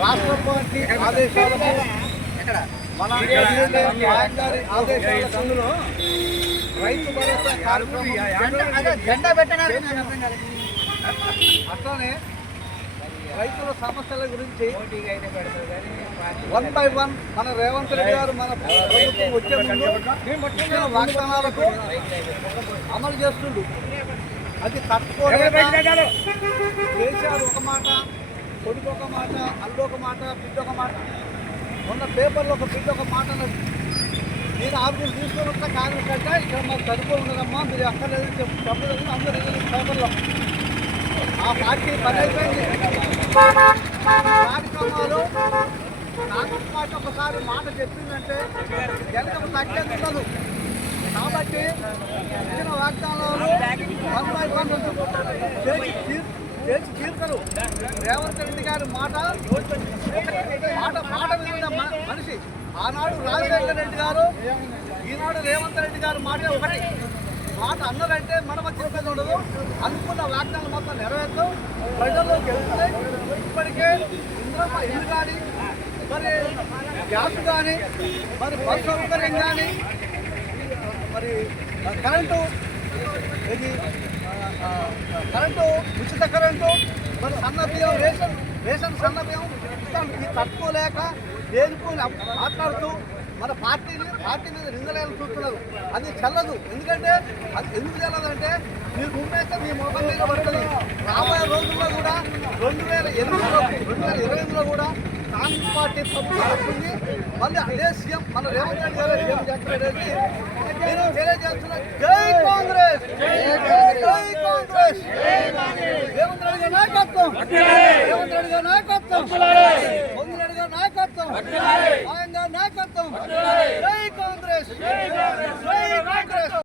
రాష్ట్ర పార్టీ ఆదేశాలకు మన రైతు భరోసా కార్యక్రమం జెండా పెట్టినారు అట్లానే రైతుల సమస్యల గురించి వన్ బై వన్ మన రేవంత్ రెడ్డి గారు మన ప్రభుత్వం వచ్చే ముందు వాగ్దానాలకు అమలు చేస్తుండు. అది తట్టుకోలేక కేసీఆర్ ఒక మాట. కొడుకు ఒక మాట అల్లు ఒక మాట బిడ్డ ఒక మాట. ఉన్న పేపర్లో ఒక బిడ్డ ఒక మాట నేను ఆరుగురు తీసుకొని వస్తా కారణం కంటే ఇక్కడ మాకు చదువుకో ఉన్నదమ్మా మీరు అక్కర్లేదు చెప్పు తప్పలేదు అందరూ పేపర్లో. ఆ పార్టీ పని అయిపోయింది. కార్యక్రమాలు కాంగ్రెస్ పార్టీ ఒకసారి మాట చెప్పిందంటే గెలకకు తగ్గేది ఉండదు. కాబట్టి ఇచ్చిన వాగ్దానాలు వన్ బై వన్ చేసి చేసి తీర్చరు రేవంత్ రెడ్డి గారి మాట మాట మాట మీద మనిషి? ఆనాడు రాజశేఖర రెడ్డి గారు ఈనాడు రేవంత్ రెడ్డి గారు మాట ఒకటి. మాట అన్నదంటే మనం చెప్పేది ఉండదు అనుకున్న వాగ్దానాలు మొత్తం నెరవేర్తాం ప్రజల్లోకి గెలుస్తాయి ఇప్పటికే ఇంద్రమ్మ ఇల్లు కానీ మరి గ్యాస్ కానీ మరి బస్ సౌకర్యం కానీ మరి కరెంటు ఇది కరెంటు ఉచిత కరెంటు మరి సన్న బియ్యం రేషన్ రేషన్ సన్న బియ్యం ఇస్తాం ఇది తట్టుకోలేక దేనికో మాట్లాడుతూ మన పార్టీని పార్టీ మీద నిందలేని చూస్తున్నారు. అది చల్లదు. ఎందుకంటే అది ఎందుకు చల్లదు అంటే మీరు ఉమ్మేస్తే మీ ముఖం మీద పడుతుంది. రాబోయే రోజుల్లో కూడా రెండు వేల ఎనిమిదిలో రెండు వేల ఇరవై ఎనిమిదిలో కూడా కాంగ్రెస్ పార్టీ తప్పు అవుతుంది మళ్ళీ అదే సీఎం మన రేవంత్ రెడ్డి గారు సీఎం జగన్ నేను తెలియజేస్తున్నా జై కాంగ్రెస్! జై కాంగ్రెస్! రేవంత్ రెడ్డి గారి నాయకత్వం! రేవంత్ రెడ్డి గారి నాయకత్వం! పొంగి రెడ్డి నాయకత్వం! ఆయన గారి నాయకత్వం! జై కాంగ్రెస్! జై కాంగ్రెస్!